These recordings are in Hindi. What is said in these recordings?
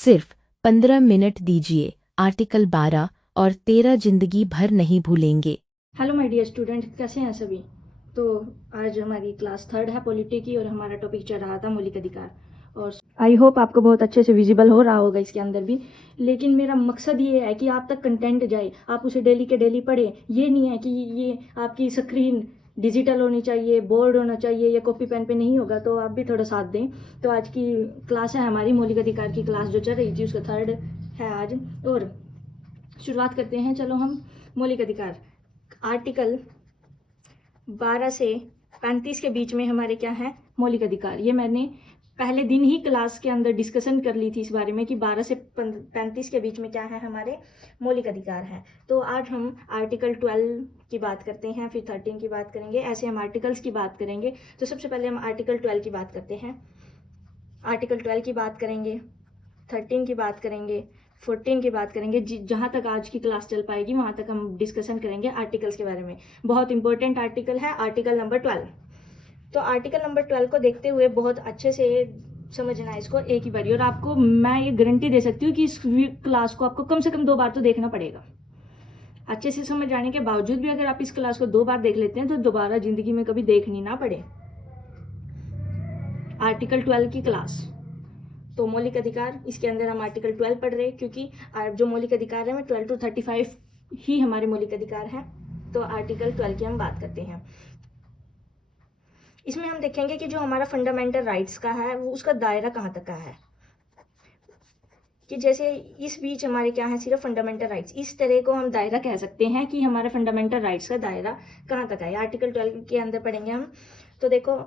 सिर्फ 15 मिनट दीजिए। आर्टिकल 12 और 13 जिंदगी भर नहीं भूलेंगे। हेलो माय डियर स्टूडेंट, कैसे हैं सभी। तो आज हमारी क्लास थर्ड है पॉलिटी की और हमारा टॉपिक चल रहा था मौलिक अधिकार। और आई होप आपको बहुत अच्छे से विजिबल हो रहा होगा इसके अंदर भी। लेकिन मेरा मकसद ये है कि आप तक कंटेंट जाए, आप उसे डेली के डेली पढ़ें। ये नहीं है कि ये आपकी स्क्रीन डिजिटल होनी चाहिए, बोर्ड होना चाहिए या कॉपी पेन पे नहीं होगा। तो आप भी थोड़ा साथ दें। तो आज की क्लास है हमारी मौलिक अधिकार की क्लास जो चल रही थी, उसका थर्ड है आज। और शुरुआत करते हैं। चलो हम मौलिक अधिकार आर्टिकल 12 से 35 के बीच में हमारे क्या है मौलिक अधिकार। ये मैंने पहले दिन ही क्लास के अंदर डिस्कशन कर ली थी इस बारे में कि 12 से 35 के बीच में क्या है हमारे मौलिक अधिकार हैं। तो आज हम आर्टिकल 12 की बात करते हैं, फिर 13 की बात करेंगे, ऐसे हम आर्टिकल्स की बात करेंगे। तो सबसे पहले हम आर्टिकल 12 की बात करते हैं। आर्टिकल 12 की बात करेंगे, 13 की बात करेंगे, 14 की बात करेंगे। जहाँ तक आज की क्लास चल पाएगी वहाँ तक हम डिस्कशन करेंगे आर्टिकल्स के बारे में। बहुत इंपॉर्टेंट आर्टिकल है आर्टिकल नंबर 12। तो आर्टिकल नंबर 12 को देखते हुए बहुत अच्छे से समझना है इसको एक ही बारी। और आपको मैं ये गारंटी दे सकती हूँ कि इस क्लास को आपको कम से कम 2 बार तो देखना पड़ेगा। अच्छे से समझ जाने के बावजूद भी अगर आप इस क्लास को 2 बार देख लेते हैं तो दोबारा जिंदगी में कभी देखनी ना पड़े। आर्टिकल 12 की क्लास, तो मौलिक अधिकार, इसके अंदर हम आर्टिकल 12 पढ़ रहे हैं क्योंकि जो मौलिक अधिकार है 12 to 35 ही हमारे मौलिक अधिकार हैं। तो आर्टिकल 12 की हम बात करते हैं। इसमें हम देखेंगे कि जो हमारा फंडामेंटल राइट्स का है वो उसका दायरा कहाँ तक का है। कि जैसे इस बीच हमारे क्या है सिर्फ फंडामेंटल राइट्स, इस तरह को हम दायरा कह सकते हैं कि हमारे फंडामेंटल राइट्स का दायरा कहाँ तक है। आर्टिकल 12 के अंदर पढ़ेंगे हम। तो देखो,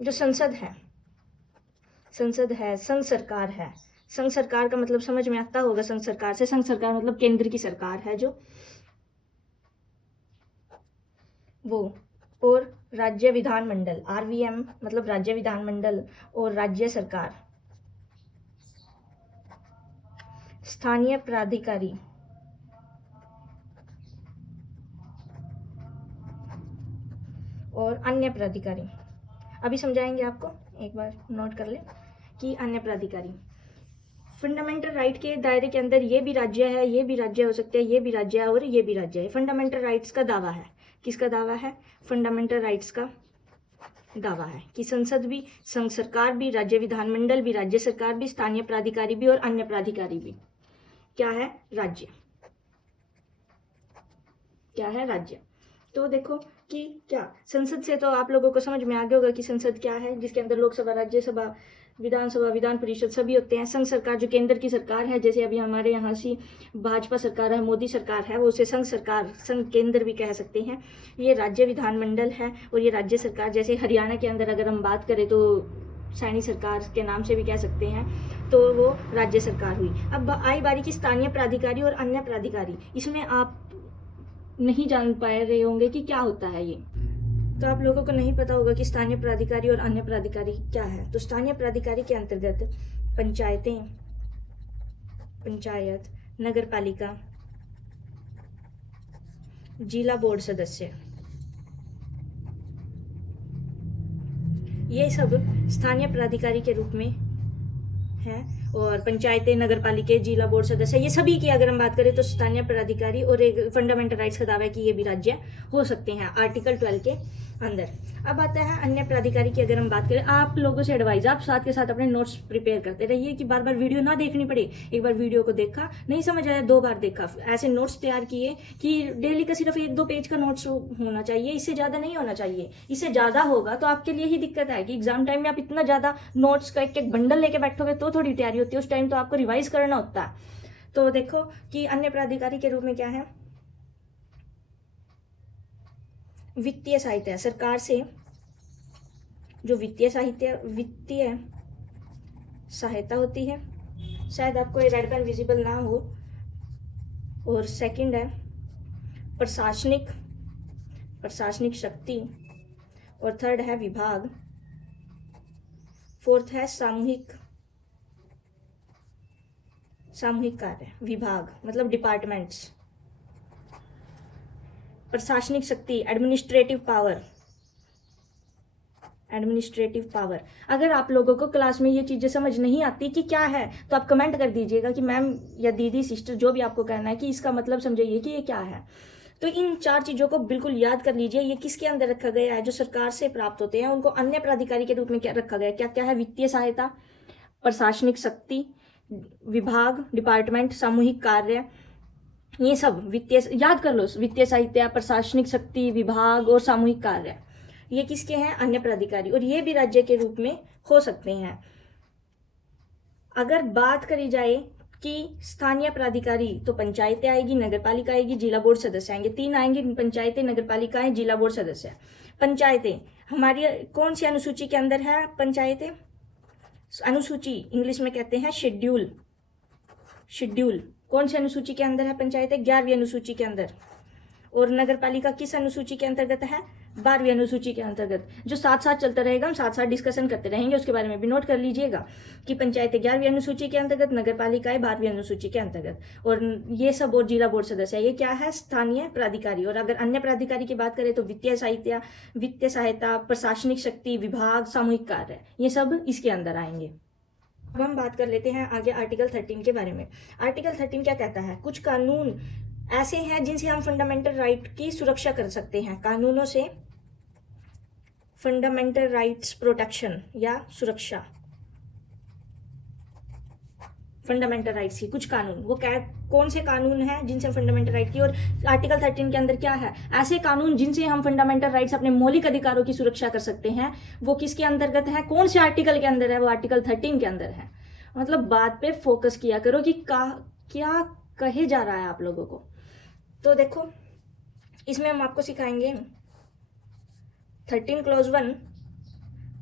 जो संसद है, संघ सरकार है। संघ सरकार का मतलब समझ में आता होगा। संघ सरकार से, संघ सरकार मतलब केंद्र की सरकार है जो वो। और राज्य विधानमंडल, आरवीएम मतलब राज्य विधानमंडल और राज्य सरकार, स्थानीय प्राधिकारी और अन्य प्राधिकारी। अभी समझाएंगे आपको, एक बार नोट कर ले कि अन्य प्राधिकारी। फंडामेंटल राइट के दायरे के अंदर ये भी राज्य है, ये भी राज्य हो सकते हैं, ये भी राज्य है और ये भी राज्य है। फंडामेंटल राइट्स का दावा है। किसका दावा है? फंडामेंटल राइट्स का दावा है कि संसद भी, संघ सरकार भी, राज्य विधानमंडल भी, राज्य सरकार भी, स्थानीय प्राधिकारी भी और अन्य प्राधिकारी भी क्या है? राज्य। क्या है? राज्य। तो देखो कि क्या संसद से तो आप लोगों को समझ में आ गया होगा कि संसद क्या है, जिसके अंदर लोकसभा, राज्यसभा, विधानसभा, विधान परिषद सभी होते हैं। संघ सरकार जो केंद्र की सरकार है, जैसे अभी हमारे यहाँ सी भाजपा सरकार है, मोदी सरकार है, वो उसे संघ सरकार, संघ केंद्र भी कह सकते हैं। ये राज्य विधानमंडल है और ये राज्य सरकार, जैसे हरियाणा के अंदर अगर हम बात करें तो सैनी सरकार के नाम से भी कह सकते हैं, तो वो राज्य सरकार हुई। अब आई बारी की स्थानीय प्राधिकारी और अन्य प्राधिकारी। इसमें आप नहीं जान पाए रहे होंगे कि क्या होता है ये। तो आप लोगों को नहीं पता होगा कि स्थानीय प्राधिकारी और अन्य प्राधिकारी क्या है। तो स्थानीय प्राधिकारी के अंतर्गत पंचायतें, पंचायत, नगर पालिका, जिला बोर्ड सदस्य, ये सब स्थानीय प्राधिकारी के रूप में है। और पंचायतें, नगर पालिका, जिला बोर्ड सदस्य, ये सभी की अगर हम बात करें तो स्थानीय प्राधिकारी और एक फंडामेंटल राइट्स का दावा है कि ये भी राज्य हो सकते हैं आर्टिकल 12 के अंदर। अब आता है अन्य प्राधिकारी की। अगर हम बात करें, आप लोगों से एडवाइस, आप साथ के साथ अपने नोट्स प्रिपेयर करते रहिए कि बार बार वीडियो ना देखनी पड़े। एक बार वीडियो को देखा, नहीं समझ आया, 2 बार देखा, ऐसे नोट्स तैयार किए कि डेली का सिर्फ 1-2 पेज का नोट्स होना चाहिए, इससे ज़्यादा नहीं होना चाहिए। इससे ज़्यादा होगा तो आपके लिए ही दिक्कत है कि एग्जाम टाइम में आप इतना ज़्यादा नोट्स का एक बंडल लेके बैठोगे तो थोड़ी तैयारी होती है। उस टाइम तो आपको रिवाइज करना होता है। तो देखो कि अन्य प्राधिकारी के रूप में क्या है। वित्तीय सहायता, सरकार से जो वित्तीय सहायता होती है। शायद आपको ये रेड पेन विजिबल ना हो। और सेकंड है प्रशासनिक शक्ति। और थर्ड है विभाग। फोर्थ है सामूहिक कार्य, विभाग मतलब डिपार्टमेंट्स। प्रशासनिक शक्ति, एडमिनिस्ट्रेटिव पावर, एडमिनिस्ट्रेटिव पावर। अगर आप लोगों को क्लास में ये चीज़ें समझ नहीं आती कि क्या है तो आप कमेंट कर दीजिएगा कि मैम या दीदी सिस्टर जो भी आपको कहना है कि इसका मतलब समझाइए कि ये क्या है। तो इन 4 चीज़ों को बिल्कुल याद कर लीजिए। ये किसके अंदर रखा गया है? जो सरकार से प्राप्त होते हैं उनको अन्य प्राधिकारी के रूप में क्या रखा गया है? क्या क्या है? वित्तीय सहायता, प्रशासनिक शक्ति, विभाग, डिपार्टमेंट, सामूहिक कार्य, ये सब वित्तीय, याद कर लो, वित्तीय सहायता, प्रशासनिक शक्ति, विभाग और सामूहिक कार्य, ये किसके हैं? अन्य प्राधिकारी। और ये भी राज्य के रूप में हो सकते हैं। अगर बात करी जाए कि स्थानीय प्राधिकारी, तो पंचायतें आएगी, नगरपालिका आएगी, जिला बोर्ड सदस्य आएंगे। 3 आएंगे, पंचायतें, नगरपालिकाएं, जिला बोर्ड सदस्य। पंचायतें हमारी कौन सी अनुसूची के अंदर है? पंचायतें अनुसूची, इंग्लिश में कहते हैं शेड्यूल। शेड्यूल कौन सी अनुसूची के अंदर है? पंचायतें 11वीं अनुसूची के अंदर। और नगरपालिका किस अनुसूची के अंतर्गत है? 12वीं अनुसूची के अंतर्गत। जो साथ साथ चलता रहेगा, हम साथ साथ डिस्कशन करते रहेंगे, उसके बारे में भी नोट कर लीजिएगा कि पंचायतें 11वीं अनुसूची के अंतर्गत, नगरपालिकाएं 12वीं अनुसूची के अंतर्गत, और ये सब और जिला बोर्ड सदस्य, ये क्या है? स्थानीय प्राधिकारी। और अगर अन्य प्राधिकारी की बात करें तो वित्तीय सहायता, प्रशासनिक शक्ति, विभाग, सामूहिक कार्य, ये सब इसके अंदर आएंगे। अब हम बात कर लेते हैं आगे आर्टिकल 13 के बारे में। आर्टिकल 13 क्या कहता है? कुछ कानून ऐसे हैं जिनसे हम फंडामेंटल राइट की सुरक्षा कर सकते हैं। कानूनों से फंडामेंटल राइट्स प्रोटेक्शन या सुरक्षा, फंडामेंटल राइट्स की कुछ कानून, वो क्या, कौन से कानून हैं जिनसे फंडामेंटल राइट की, और आर्टिकल 13 के अंदर क्या है? ऐसे कानून जिनसे हम फंडामेंटल राइट्स, अपने मौलिक अधिकारों की सुरक्षा कर सकते हैं, वो किसके अंतर्गत है? कौन से आर्टिकल के अंदर है? वो आर्टिकल 13 के अंदर है। मतलब बात पे फोकस किया करो कि क्या कहे जा रहा है आप लोगों को। तो देखो, इसमें हम आपको सिखाएंगे 13 क्लॉज 1,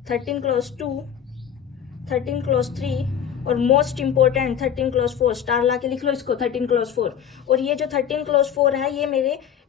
13 क्लॉज 2, 13 क्लॉज 3 और मोस्ट इंपॉर्टेंट 13 क्लॉज 4। स्टार ला के लिख लो इसको, 13 क्लॉज 4। और ये जो 13 क्लॉज 4 है,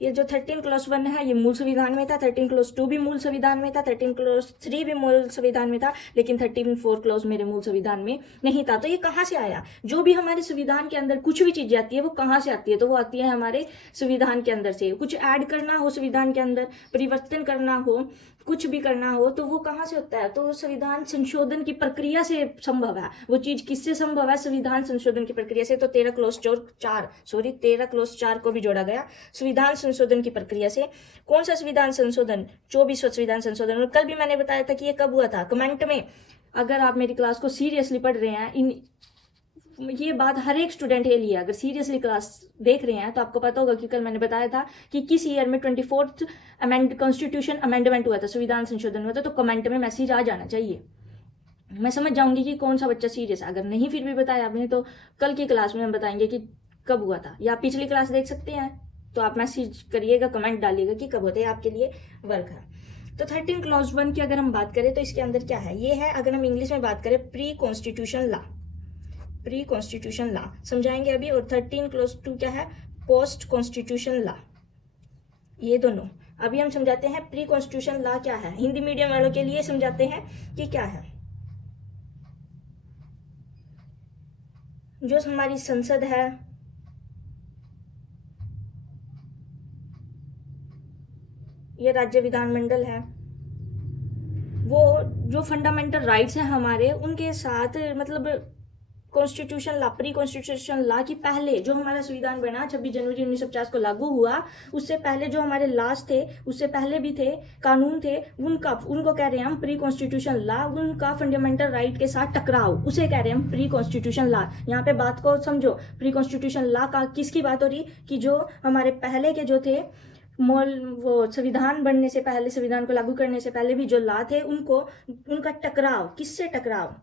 ये जो 13 क्लॉज 1 है ये मूल संविधान में था, 13 क्लॉज 2 भी मूल संविधान में था, 13 क्लॉज 3 भी मूल संविधान में था, लेकिन 13 क्लॉज मेरे मूल संविधान में नहीं था। तो ये कहाँ से आया? जो भी हमारे संविधान के अंदर कुछ भी चीजें आती है वो कहाँ से आती है? तो वो आती है हमारे संविधान के अंदर से। कुछ ऐड करना हो संविधान के अंदर, परिवर्तन करना हो, कुछ भी करना हो, तो वो कहाँ से होता है? तो संविधान संशोधन की प्रक्रिया से संभव है। वो चीज किससे संभव है? संविधान संशोधन की प्रक्रिया से। तो 13 क्लॉज 4 को भी जोड़ा गया संविधान संशोधन की प्रक्रिया से। कौन सा संविधान संशोधन? 24वां संविधान संशोधन। और कल भी मैंने बताया था कि ये कब हुआ था, कमेंट में। अगर आप मेरी क्लास को सीरियसली पढ़ रहे हैं, ये बात हर एक स्टूडेंट के लिए, अगर सीरियसली क्लास देख रहे हैं तो आपको पता होगा कि कल मैंने बताया था कि किस ईयर में 24th कॉन्स्टिट्यूशन अमेंडमेंट हुआ था, संविधान संशोधन हुआ था। तो कमेंट में मैसेज आ जाना चाहिए, मैं समझ जाऊंगी कि कौन सा बच्चा सीरियस है। अगर नहीं फिर भी बताया आपने तो कल की क्लास में हम बताएंगे कि कब हुआ था, या पिछली क्लास देख सकते हैं। तो आप मैसेज करिएगा, कमेंट डालिएगा कि कब होते हैं, आपके लिए वर्क है। तो 13 क्लॉज 1 की अगर हम बात करें तो इसके अंदर क्या है? ये है, अगर हम इंग्लिश में बात करें, pre constitution law. Pre constitution law समझाएंगे अभी। और 13 क्लॉज 2 क्या है? Post constitution law. ये दोनों अभी हम समझाते हैं। प्री कॉन्स्टिट्यूशन लॉ क्या है, हिंदी मीडियम वालों के लिए समझाते हैं कि क्या है। जो हमारी संसद है, ये राज्य विधानमंडल है, वो जो फंडामेंटल राइट्स हैं हमारे, उनके साथ मतलब constitution law, pre constitution law की पहले जो हमारा संविधान बना 26 जनवरी 1950 को लागू हुआ, उससे पहले जो हमारे लॉज थे, उससे पहले भी थे कानून थे, उनको कह रहे हैं हम प्री कॉन्स्टिट्यूशन लॉ। उनका फंडामेंटल राइट के साथ टकराव, उसे कह रहे हैं हम प्री कॉन्स्टिट्यूशन लॉ। यहाँ पे बात को समझो, प्री कॉन्स्टिट्यूशन लॉ का किसकी बात हो रही? कि जो हमारे पहले के जो थे, वो संविधान बनने से पहले, संविधान को लागू करने से पहले भी जो लॉ थे, उनका टकराव, किससे टकराव?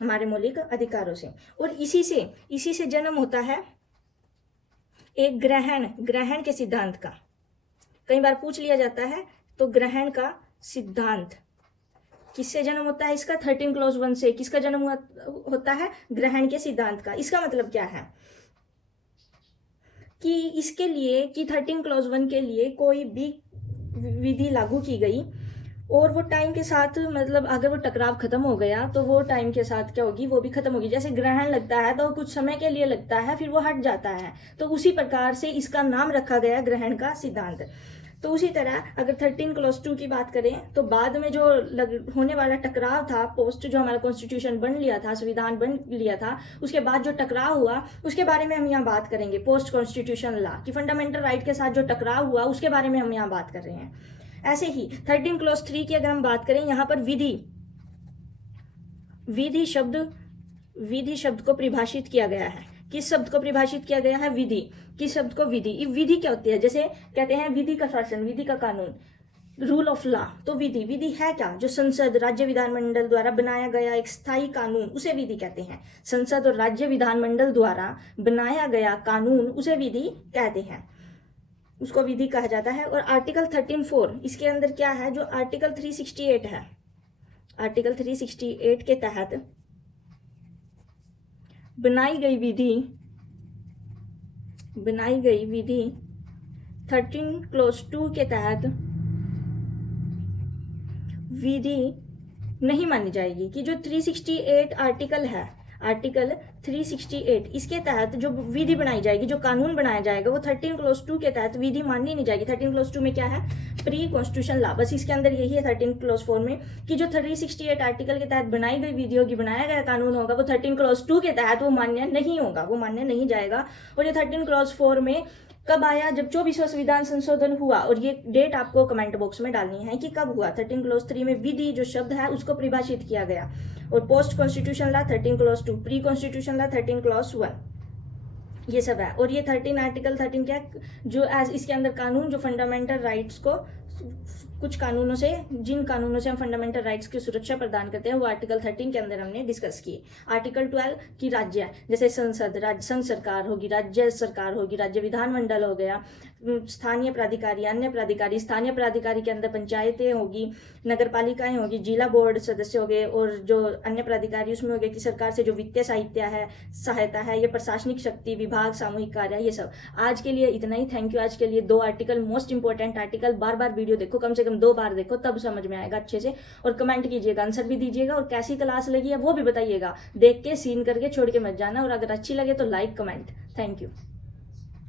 हमारे मौलिक अधिकारों से। और इसी से जन्म होता है एक ग्रहण के सिद्धांत का। कई बार पूछ लिया जाता है, तो ग्रहण का सिद्धांत किससे जन्म होता है? इसका 13 क्लॉज 1 से। किसका जन्म होता है? ग्रहण के सिद्धांत का। इसका मतलब क्या है कि इसके लिए, कि 13 क्लॉज 1 के लिए कोई भी विधि लागू की गई और वो टाइम के साथ, मतलब अगर वो टकराव खत्म हो गया तो वो टाइम के साथ क्या होगी? वो भी खत्म होगी। जैसे ग्रहण लगता है तो कुछ समय के लिए लगता है, फिर वो हट जाता है, तो उसी प्रकार से इसका नाम रखा गया ग्रहण का सिद्धांत। तो उसी तरह अगर 13 क्लॉज 2 की बात करें तो बाद में जो होने वाला टकराव था, पोस्ट जो हमारा कॉन्स्टिट्यूशन बन लिया था, संविधान बन लिया था, उसके बाद जो टकराव हुआ उसके बारे में हम यहाँ बात करेंगे। पोस्ट कॉन्स्टिट्यूशन लॉ की फंडामेंटल राइट के साथ जो टकराव हुआ उसके बारे में हम यहाँ बात कर रहे हैं। ऐसे ही 13 क्लॉज 3 की अगर हम बात करें, यहाँ पर विधि शब्द को परिभाषित किया गया है। किस शब्द को परिभाषित किया गया है? विधि। किस शब्द को? विधि। विधि क्या होती है? जैसे कहते हैं विधि का शासन, विधि का कानून, रूल ऑफ लॉ। तो विधि है क्या? जो संसद, राज्य विधानमंडल द्वारा बनाया गया एक स्थायी कानून, उसे विधि कहते हैं। संसद और राज्य विधानमंडल द्वारा बनाया गया कानून, उसे विधि कहते हैं, उसको विधि कहा जाता है। और आर्टिकल 13(4) इसके अंदर क्या है? जो आर्टिकल 368 है, आर्टिकल 368 के तहत बनाई गई विधि 13 क्लॉज 2 के तहत विधि नहीं मानी जाएगी। कि जो 368 आर्टिकल है, आर्टिकल 368, इसके तहत जो विधि बनाई जाएगी, जो कानून बनाया जाएगा, वो 13 क्लॉज 2 के तहत विधि माननी नहीं जाएगी। 13 क्लॉज 2 में क्या है? Pre constitution law. बस इसके अंदर यही है 13 क्लॉज 4 में, कि जो 368 आर्टिकल के तहत बनाई गई विधि होगी, बनाया गया कानून होगा, वो 13 क्लॉज 2 के तहत वो मान्य नहीं होगा, वो मान्य नहीं जाएगा। और ये 13 क्लॉज 4 में कब आया? जब 24वां संविधान संशोधन हुआ। और ये डेट आपको कमेंट बॉक्स में डालनी है कि कब हुआ। 13 क्लॉज 3 में विधि जो शब्द है उसको परिभाषित किया गया। और post constitution law 13 clause 2, pre constitution law 13 clause 1, ये सब है। और ये 13 आर्टिकल 13 क्या, जो एज इसके अंदर कानून जो फंडामेंटल राइट्स को, कुछ कानूनों से, जिन कानूनों से हम फंडामेंटल राइट्स की सुरक्षा प्रदान करते हैं, वो आर्टिकल 13 के अंदर हमने डिस्कस किए। आर्टिकल 12 की राज्य, जैसे संसद, संघ सरकार होगी, राज्य सरकार होगी, राज्य विधानमंडल हो गया, स्थानीय प्राधिकारी, अन्य प्राधिकारी, स्थानीय प्राधिकारी के अंदर पंचायतें होगी, नगर पालिकाएं होगी, जिला बोर्ड सदस्य हो गए, और जो अन्य प्राधिकारी उसमें हो गए कि सरकार से जो वित्तीय सहायता है, ये प्रशासनिक शक्ति, विभाग, सामूहिक कार्य, ये सब। आज के लिए इतना ही। Thank you. आज के लिए 2 आर्टिकल, मोस्ट इंपॉर्टेंट आर्टिकल। बार बार वीडियो देखो, कम से कम 2 बार देखो, तब समझ में आएगा अच्छे से। और कमेंट कीजिएगा, आंसर भी दीजिएगा, और कैसी क्लास लगी है वो भी बताइएगा। देख के, सीन करके छोड़ के मत जाना। और अगर अच्छी लगे तो लाइक, कमेंट। Thank you.